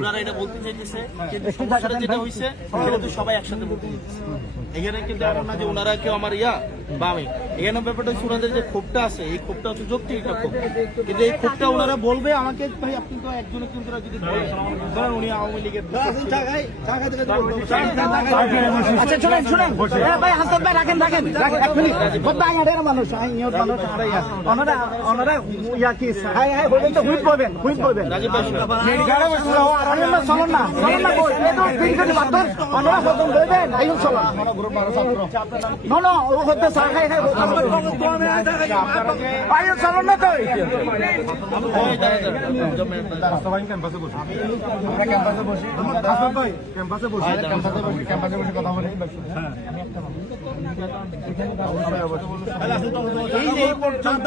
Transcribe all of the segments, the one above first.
ওনারা এটা বলতে চাইতেছে, কিন্তু সমস্যাটা যেটা হয়েছে সেটা তো সবাই একসাথে বলতে চাইতেছে। এখানে কিন্তু এমন না যে ওনারা কেউ আমার বা আমি, এখানে ব্যাপারটা হচ্ছে ওনাদের যে ক্ষোভটা আছে, এই ক্ষোভটা হচ্ছে যৌক্তিক একটা ক্ষোভ, কিন্তু এই ক্ষোভটা ওনারা বলবে আমাকে, ভাই আপনি তো একজনের কিন্তু যদি ধরেন উনি আওয়ামী লীগের, আচ্ছা শুনেন শুনেন ভাই, হাসান ভাই রাখেন রাখেন এক মিনিট, মানুষ ওনারা ইয়া কি হাই হাই বলবেন তো হুইপ পাবেন রাজীব ভাই চলুন না ওনারা প্রথম বলবেন আইন চলুন না ও হতে স্যার হাই হাই আইন চলুন না তো ক্যাম্পাসে বসে কথা বলে এই পর্যন্ত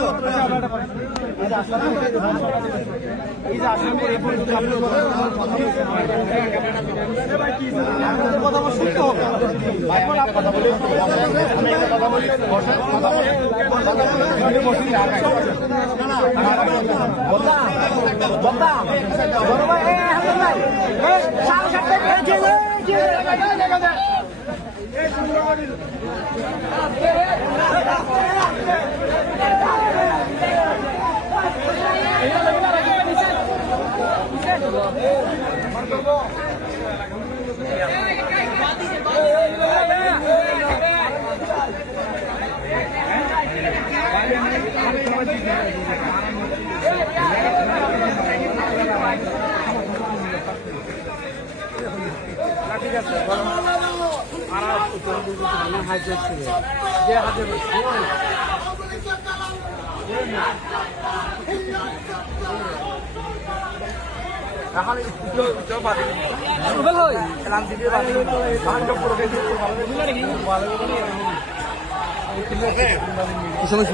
ঠিক আছে সমস্যা